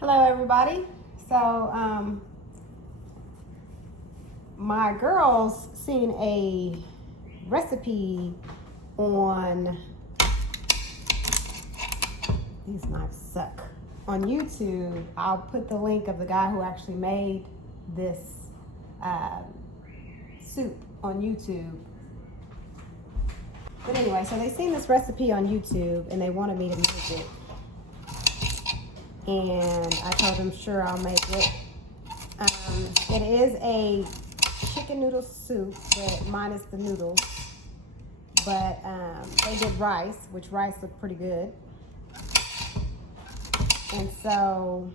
Hello everybody. So my girls seen a recipe on, these knives suck, on YouTube. I'll put the link of the guy who actually made this soup on YouTube. But anyway, so they seen this recipe on YouTube and they wanted me to make it. And I told them, sure, I'll make it. It is a chicken noodle soup, but minus the noodles. But they did rice, which rice looked pretty good. And so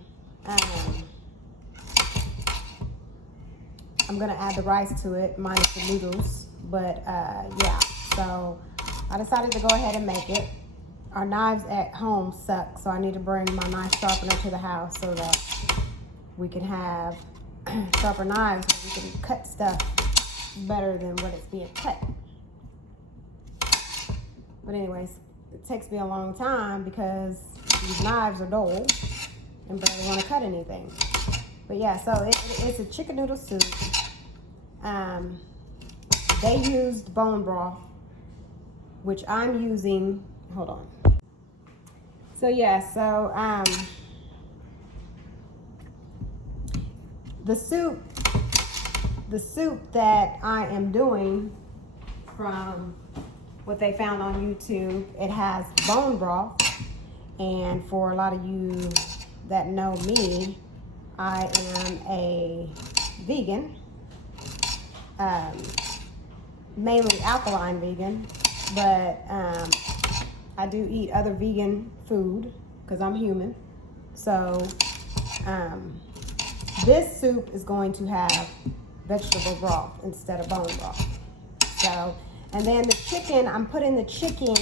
I'm gonna add the rice to it, minus the noodles. But yeah, so I decided to go ahead and make it. Our knives at home suck, so I need to bring my knife sharpener to the house so that we can have sharper knives so we can cut stuff better than what it's being cut. But anyways, it takes me a long time because these knives are dull and barely want to cut anything. But yeah, so it's a chicken noodle soup. They used bone broth, which I'm using. Hold on. So yeah, so the soup that I am doing from what they found on YouTube, it has bone broth. And for a lot of you that know me, I am a vegan, mainly alkaline vegan, but I do eat other vegan food because I'm human. So this soup is going to have vegetable broth instead of bone broth. So, and then the chicken, I'm putting the chicken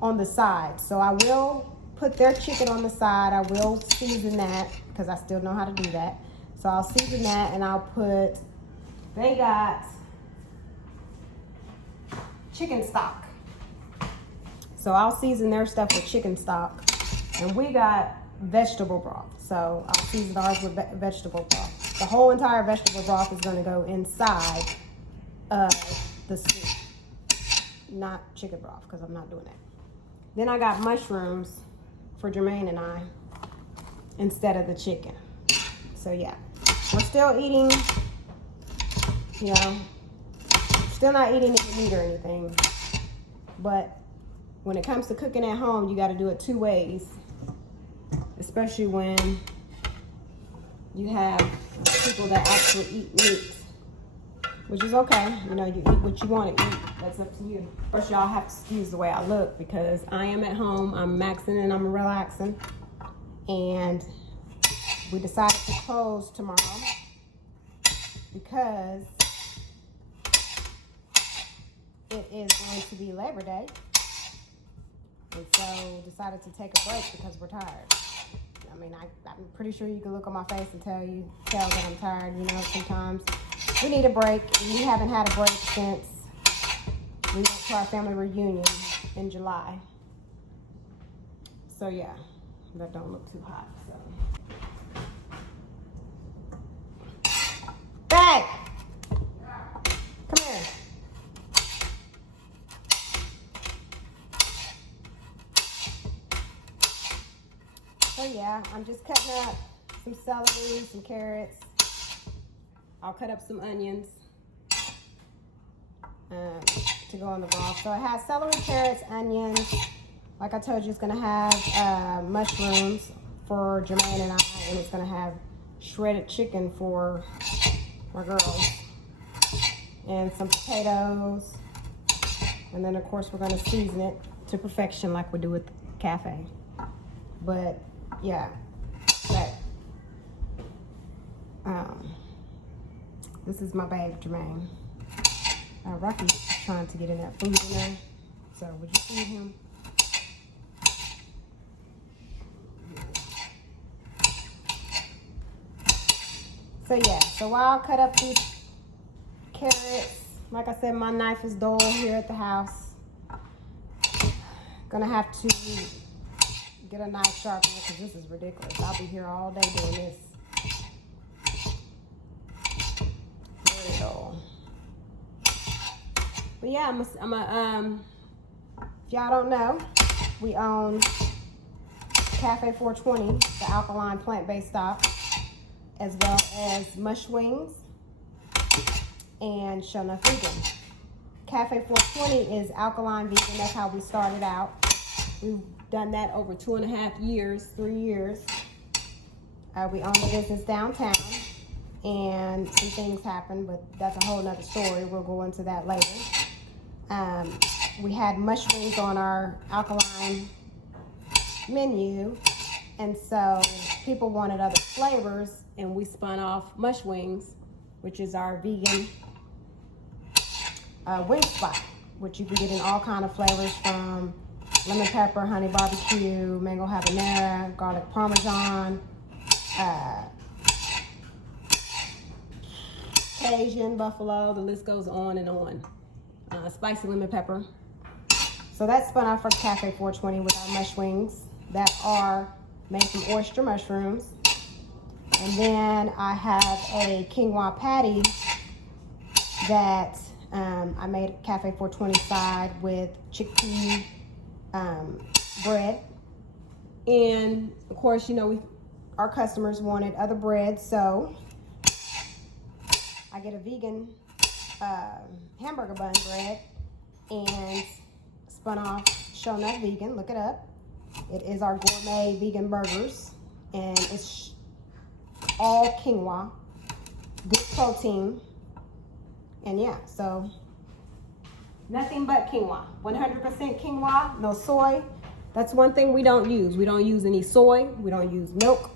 on the side. So I will put their chicken on the side. I will season that because I still know how to do that. So I'll season that and I'll put, they got chicken stock. So I'll season their stuff with chicken stock. And we got vegetable broth. So I'll season ours with vegetable broth. The whole entire vegetable broth is going to go inside of the soup. Not chicken broth, because I'm not doing that. Then I got mushrooms for Jermaine and I instead of the chicken. So yeah, we're still eating, you know, still not eating any meat or anything. But when it comes to cooking at home, you got to do it two ways, especially when you have people that actually eat meat, which is okay. You know, you eat what you want to eat. That's up to you. First, y'all have to excuse the way I look because I am at home. I'm maxing and I'm relaxing. And we decided to close tomorrow because it is going to be Labor Day. And so decided to take a break because we're tired. I mean, I'm pretty sure you can look on my face and tell that I'm tired. You know, sometimes we need a break. And we haven't had a break since we went to our family reunion in July. So yeah, that don't look too hot. So. Back! Come here. So yeah, I'm just cutting up some celery, some carrots. I'll cut up some onions to go on the broth. So it has celery, carrots, onions. Like I told you, it's gonna have mushrooms for Jermaine and I, and it's gonna have shredded chicken for my girls, and some potatoes. And then of course we're gonna season it to perfection like we do with the cafe. But yeah, this is my babe, Jermaine. Rocky's trying to get in that food in there. So would you feed him? So yeah, so while I cut up these carrots, like I said, my knife is dull here at the house. Gonna have to Get a knife sharpener because this is ridiculous. I'll be here all day doing this. There we go. But yeah, if y'all don't know, we own Cafe 420, the alkaline plant-based stock, as well as Mush Wings and Show Enough Vegan. Cafe 420 is alkaline vegan. That's how we started out. We've done that over 2.5 years, 3 years. We own the business downtown, and some things happened, but that's a whole nother story. We'll go into that later. We had Mush Wings on our alkaline menu, and so people wanted other flavors, and we spun off Mush Wings, which is our vegan wing spot, which you can get in all kind of flavors, from lemon pepper, honey barbecue, mango habanero, garlic parmesan, Cajun, buffalo, the list goes on and on. Spicy lemon pepper. So that's spun off for Cafe 420 with our Mush Wings that are made from oyster mushrooms. And then I have a quinoa patty that I made at Cafe 420 side with chickpea bread. And of course, you know, our customers wanted other bread, so I get a vegan hamburger bun bread and spun off Show Enough Vegan. Look it up. It is our gourmet vegan burgers, and it's all quinoa, good protein, and yeah, so nothing but quinoa, 100% quinoa, no soy. That's one thing we don't use. We don't use any soy. We don't use milk.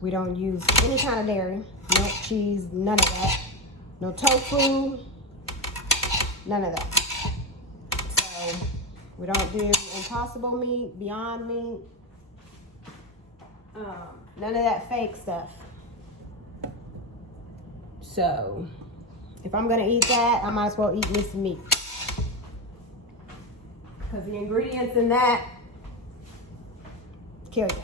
We don't use any kind of dairy, milk, cheese, none of that. No tofu, none of that. So we don't do Impossible meat, Beyond meat, none of that fake stuff. So if I'm gonna eat that, I might as well eat me some meat, because the ingredients in that kill you.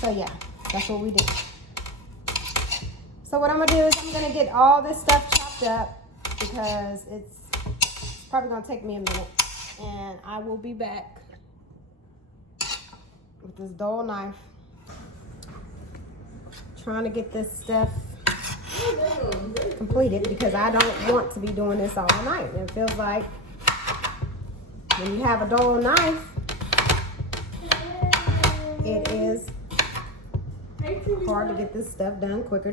So yeah, that's what we do. So what I'm gonna do is I'm gonna get all this stuff chopped up, because it's probably gonna take me a minute, and I will be back with this dull knife, trying to get this stuff completed, because I don't want to be doing this all night. It feels like when you have a dull knife, it is hard to get this stuff done quick.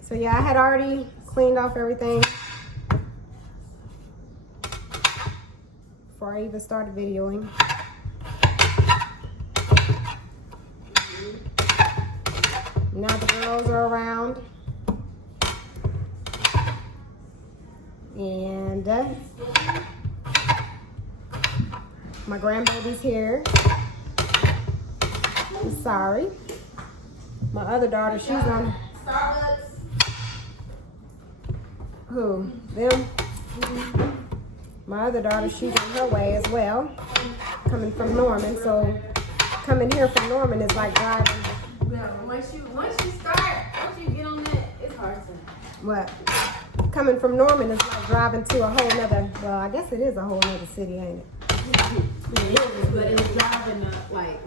So yeah, I had already cleaned off everything before I even started videoing. Now the girls are around, and my grandbaby's here. I'm sorry. My other daughter, she's on Starbucks. Who? Them? My other daughter, she's on her way as well, coming from Norman. So coming here from Norman is like driving. Once you get on that, it's hard to. What? Coming from Norman is like driving to a whole nother, well, I guess it is a whole nother city, ain't it? It is, but it's driving like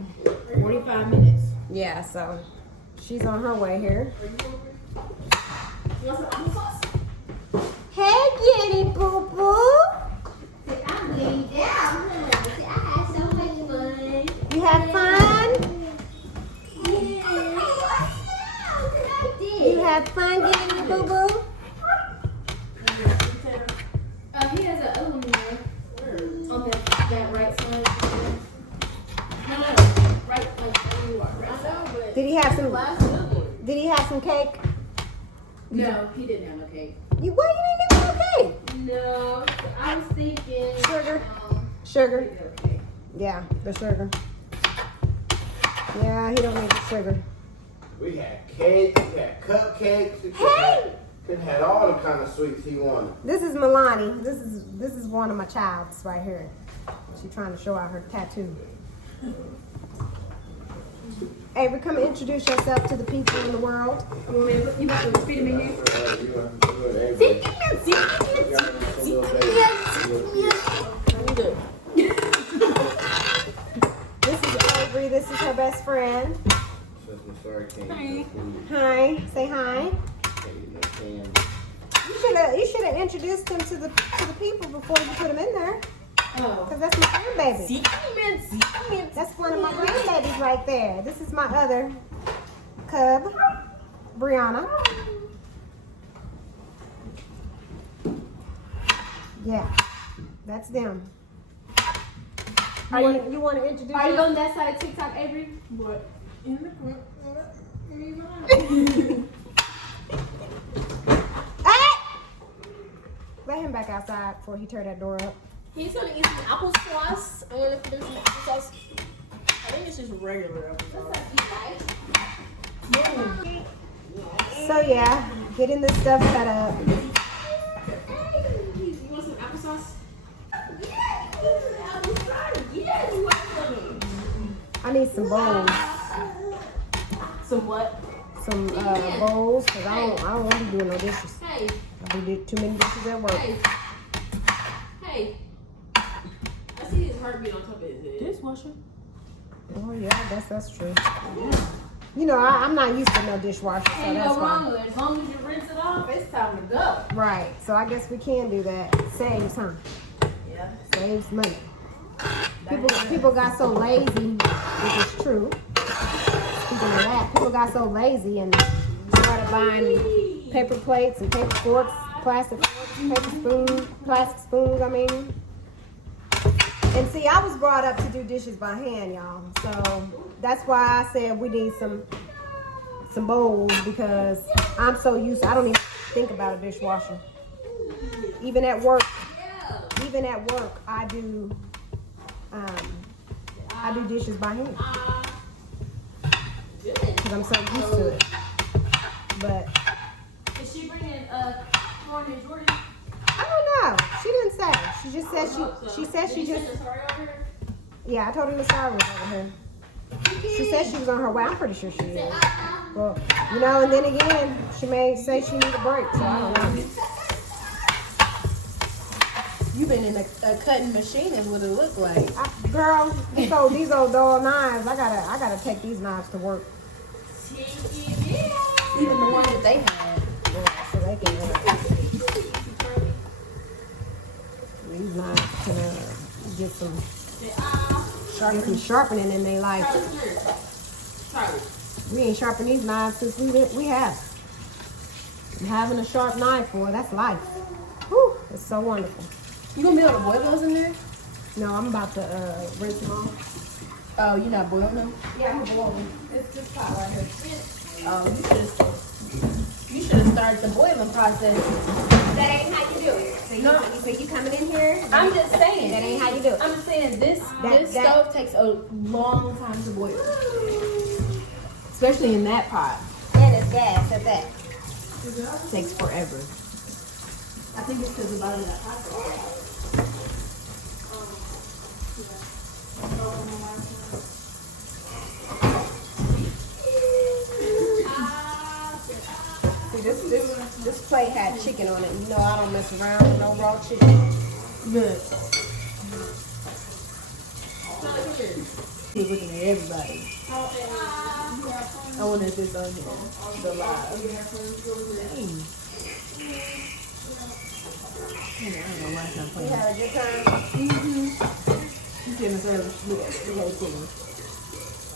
45 minutes. Yeah, so she's on her way here. Hey, kitty boo boo. I'm laying down. I had so much fun. You had fun? You had fun getting the boo boo? He has an other one there. On that right side. No, right, like where you are. Right side. Did he have some? Did he have some cake? No, he didn't have no cake. Why you didn't have no cake? No, I was thinking Sugar. Sugar. Okay. Yeah, the sugar. Yeah, he don't need the sugar. We had cake, we had cupcakes. Hey! It had all the kind of sweets he wanted. This is Milani. This is one of my childs right here. She's trying to show out her tattoo. Avery, come introduce yourself to the people in the world. You about to feed him in here? This is Avery. This is her best friend. Hi. Hi. Say hi. You should have introduced them to the people before you put them in there. Oh. Cause that's my grandbaby. That's one of my grandbabies right there. This is my other cub, Brianna. Yeah, that's them. You want to introduce? Are you on that side of TikTok, Avery? What? In the group. Hey! Let him back outside before he tear that door up. He's gonna eat some applesauce. I'm gonna put some applesauce. I think it's just regular applesauce. So yeah, getting this stuff set up. You want some applesauce? I need some bowls. Some what? Some bowls, cause I don't want to be doing no dishes. Hey, I do too many dishes at work. hey. Hey. I see his heartbeat on top of his head. Dishwasher. Oh yeah, I guess that's true. You know, I'm not used to no dishwasher, so Ain't that's no wrong why. with it. As long as you rinse it off, it's time to go. Right. So I guess we can do that. Saves time. Yeah. Saves money. People got so lazy, which is true. Speaking of that, people got so lazy and started buying paper plates and paper forks, plastic forks, paper spoons, plastic spoons, I mean. And see, I was brought up to do dishes by hand, y'all. So that's why I said we need some bowls, because I'm so used to, I don't even think about a dishwasher. Even at work, I do dishes by hand. Because I'm so used to it. But Is she bringing corn and Jordan? I don't know. She didn't say. She just said she said she just. Sorry over here? Yeah, I told her the star was over here. She said she was on her way. I'm pretty sure she is. Well, you know, and then again, she may say she need a break, so I don't know. You've been in a cutting machine, is what it looked like. Girl, these old dull knives. I gotta take these knives to work. Even the ones that they had. Yeah, so they can. These knives can get some sharpening in their life. We ain't sharpened these knives since we have. And having a sharp knife, boy, that's life. Whew, it's so wonderful. You gonna be able to boil those in there? No, I'm about to rinse them off. Oh, you're not boiling them? Yeah, I'm boiling. It's just hot right here. Oh, you should have started the boiling process. That ain't how you do it. So you coming in here? I'm just saying. That ain't how you do it. I'm just saying this stove takes a long time to boil. Especially in that pot. And it's gas at that. It takes forever. I think it's because the bottom of that pot. See, this plate had chicken on it. You know I don't mess around with no raw chicken. Good. He's looking at everybody. I wonder if it's on here. The live. Dang. I don't know why it's not You playing. had a good time. He's getting service. Look at him.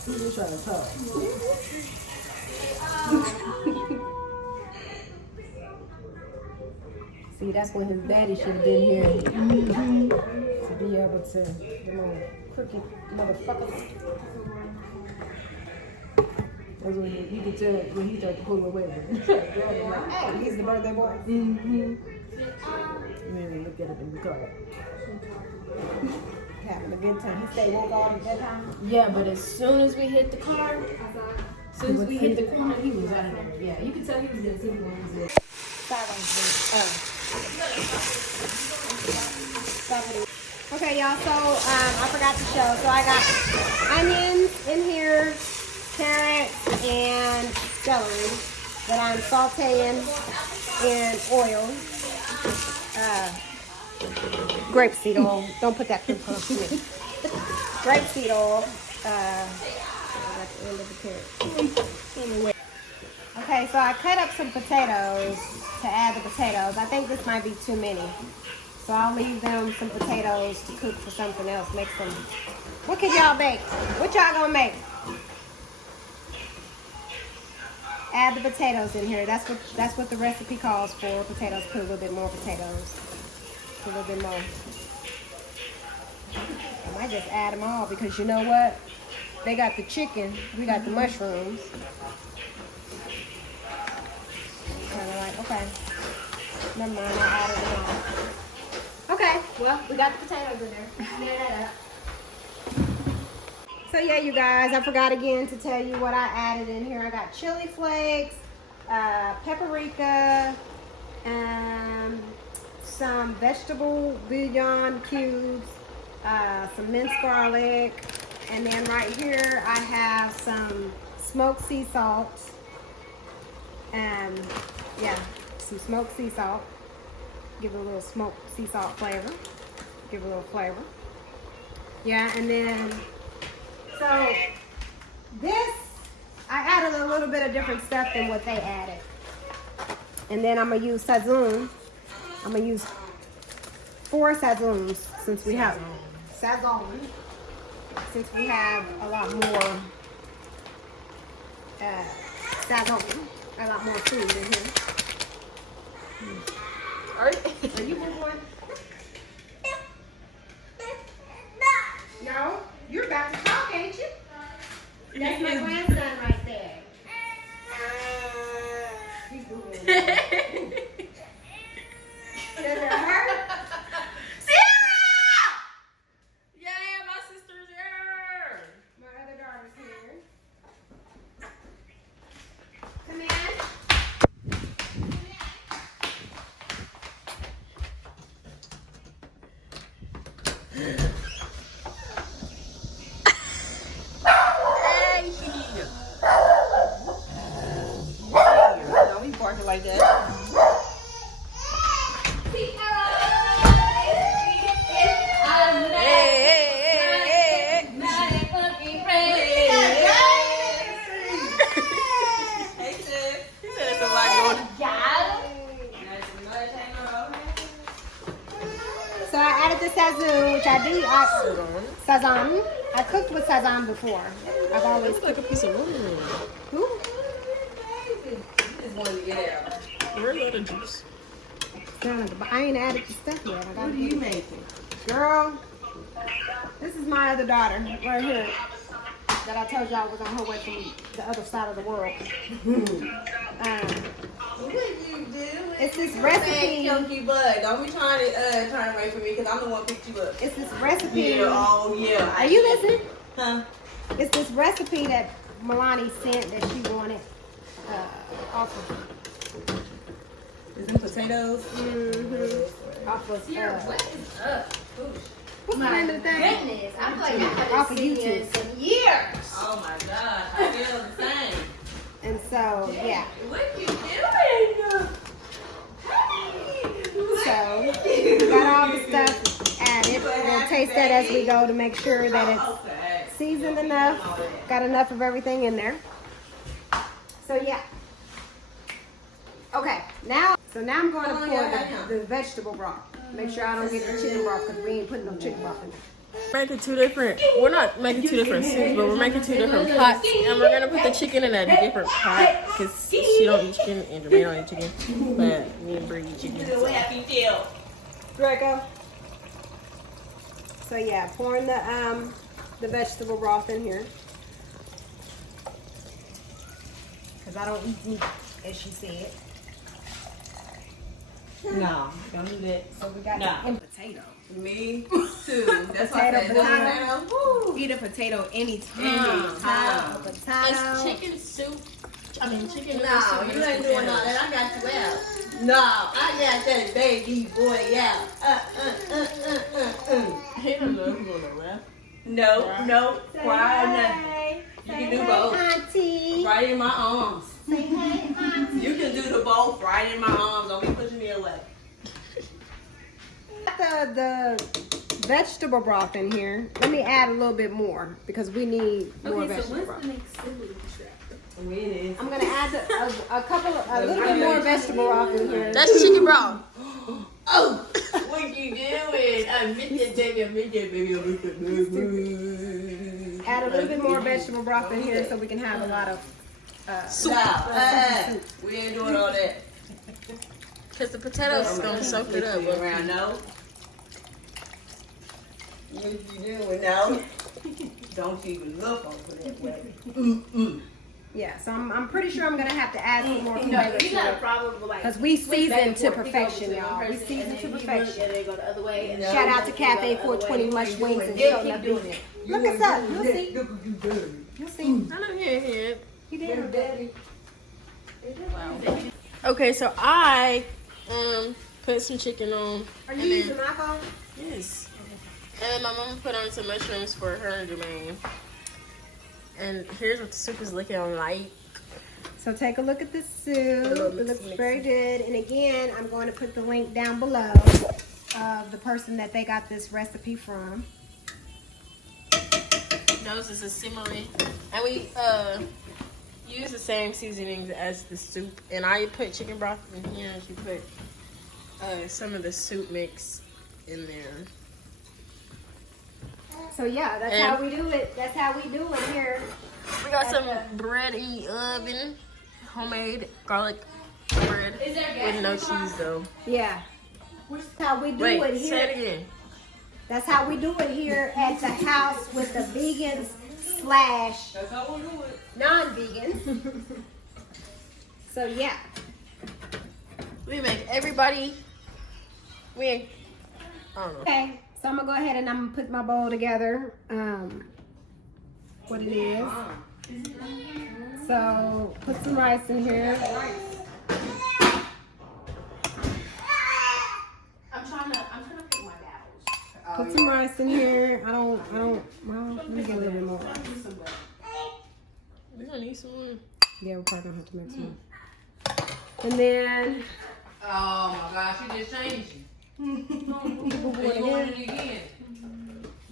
He's just trying to talk. See, that's when his daddy should have been here. To be able to, you know, crooked motherfucker. That's when you can tell when he started pulling away. Hey, he's the birthday boy. Mm-hmm. And then look at it in the car. Having a good time. He stayed woke all that time. Yeah, but as soon as we hit the car, as soon as we hit the corner, he was out of there. Yeah, you could tell he was there too. Okay, y'all, so I forgot to show. So I got onions in here, carrots, and celery that I'm sauteing in oil. Grapeseed oil. Don't put that too close to me. Grapeseed oil. That's the end of the carrot. Okay, so I cut up some potatoes to add the potatoes. I think this might be too many. So I'll leave them some potatoes to cook for something else. Make some. What can y'all make? What y'all gonna make? Add the potatoes in here. That's what the recipe calls for. Potatoes. Put a little bit more potatoes. Put a little bit more. I might just add them all because you know what? They got the chicken. We got the mushrooms. Kind of like, okay. Never mind. I added them all. Okay. Well, we got the potatoes in there. Smear that up. So yeah, you guys, I forgot again to tell you what I added in here. I got chili flakes, paprika, some vegetable bouillon cubes, some minced garlic, and then right here I have some smoked sea salt. Yeah, some smoked sea salt. Give it a little smoked sea salt flavor. Give it a little flavor. Yeah, and then so this, I added a little bit of different stuff than what they added. And then I'm gonna use sazon. I'm gonna use 4 sazoons since we have sazon. Since we have a lot more sazon, a lot more food in here. Are you one? No, you're about to talk, ain't you? That's my grandson right there. He's doing it. Does it hurt? Yeah, my sister's here. My other daughter's here. Come in. Don't be barking like that. So I added the sazon, which I do. Sazon. I cooked with sazon before. I've always Like a piece of wood. Who? Where's the other juice? I ain't added the stuff yet. What are you making? Girl, this is my other daughter right here that I told y'all was on her way from the other side of the world. What are you doing? It's this recipe. Chunky bud. Don't be trying to turn away from me because I'm the one who picked you up. It's this recipe. Yeah, oh yeah. Are you listening? Huh? It's this recipe that Milani sent that she wanted off of. Is them potatoes? Off of. Sierra, what is up? What's the name of the thing? Goodness, I feel like I Off haven't of seen you in YouTube. some years. Oh my god, I feel the same. And so, yeah. What you doing? So, we got all the stuff added. We'll taste that as we go to make sure that it's Okay. seasoned enough, got enough of everything in there. So yeah. Okay, now I'm going to pour the vegetable broth. Make sure I don't get the chicken broth because we ain't putting no chicken broth in there. Making 2 different. We're not making 2 different soups, but we're making 2 different pots, and we're gonna put the chicken in a different pot because she don't eat chicken and Jermaine don't eat chicken, but me and Bree eat chicken. So. Draco. So yeah, pouring the vegetable broth in here. Cause I don't eat meat, as she said. No, don't do that. So we got No. the potato. Me too. That's why I said Potato, woo. Eat a potato anytime. Anytime. Potato. Chicken soup. I mean chicken. No, you ain't doing all that. I got you out. No, I got that baby boy out. He don't know if he's gonna rap. No, cry or nothing. You can do both. Auntie. Right in my arms. Say hey, Auntie. You can do the both right in my arms. Don't be pushing me away. The vegetable broth in here. Let me add a little bit more because we need more vegetable broth. When is? I'm gonna add a little bit more vegetable broth in here. That's chicken broth. Oh, what you doing? I miss it, baby. I miss it, baby. I miss it. Add a little bit more vegetable broth in here so we can have a lot of Soup. We ain't doing all that. Cause the potatoes gonna soak it up. Around, no. What you doing now? Don't even look over that way. yeah. So I'm pretty sure I'm gonna have to add some more No, flavor you got a to it problem with like. because we switch back season and to forth. He goes perfection, to one y'all. We person, season and to then he perfection. and they go the other way. And Shout out to then Cafe they go the other 420 way. Mush Wings and They'll Show keep Up doing Beef. it. Look us up. You'll see. Look what you doing. You'll see. I don't hear it. You did, Daddy. Okay, so I put some chicken on. Are you and using then- my phone? Yes. And my mama put on some mushrooms for her and Jermaine. And here's what the soup is looking like. So take a look at the soup. little It looks mixy. very good. And again, I'm going to put the link down below of the person that they got this recipe from. Those is a simmering. And we use the same seasonings as the soup. And I put chicken broth in here and she put some of the soup mix in there. So yeah, that's And- how we do it. That's how we do it here. We got some bread in the oven. Homemade garlic bread. Is there gas With no in the car? cheese though. Yeah. That's how we do Wait, it say here. it again. That's how we do it here at the house with the vegans / That's how we do it. non-vegans. So yeah. We make everybody. I don't know. Okay. So I'm gonna go ahead and I'm gonna put my bowl together. What it is. So put some rice in here. I'm trying to pick my battles. Put some rice in here. I don't, well, let me get a little bit more rice. We're gonna need some more. Yeah, we're probably gonna have to make some more. And then, Oh my gosh, you just changed it. people You want doing it it again.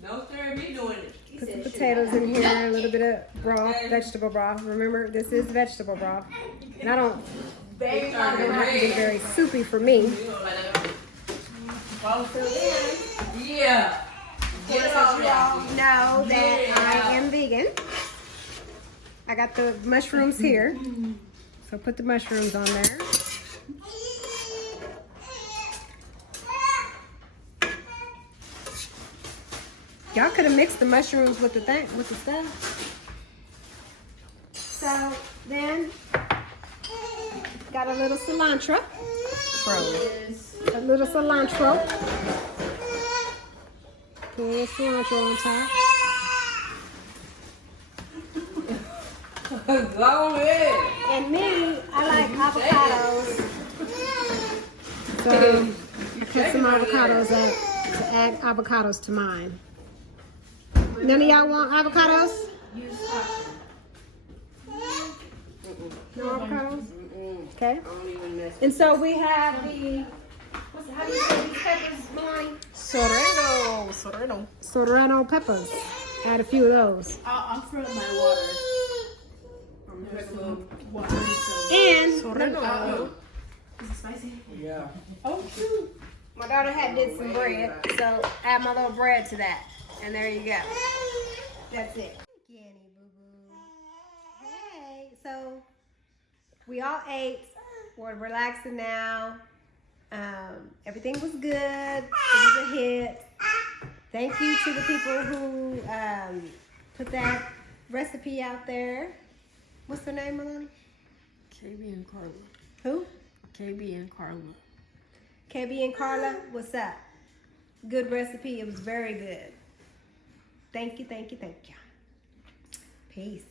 Don't stir me doing it. put the potatoes in here, a little bit of broth, vegetable broth. Remember, this is vegetable broth. And I don't Baby, have to be very soupy for me. Yeah. Get it all You all know that I am vegan. I got the mushrooms here. So put the mushrooms on there. Y'all could have mixed the mushrooms with the stuff. So then got a little cilantro. A little cilantro. Put a little cilantro on top. Go ahead. And me, I like avocados. So I cut some avocados up to add avocados to mine. None of y'all want avocados? No avocados? Okay. And so we have the, how do you say these peppers, Maloney? Serrano. Serrano peppers. Add a few of those. I'll throw my water. And Serrano. Is it spicy? Yeah. oh shoot, my daughter did some bread, so add my little bread to that, and there you go. That's it. Kenny boo boo. Hey, so we all ate. We're relaxing now. Everything was good. It was a hit. Thank you to the people who put that recipe out there. What's their name, Maloney? KB and Carla. Who? KB and Carla. KB and Carla, what's up? Good recipe. It was very good. Thank you, thank you, thank you. Peace.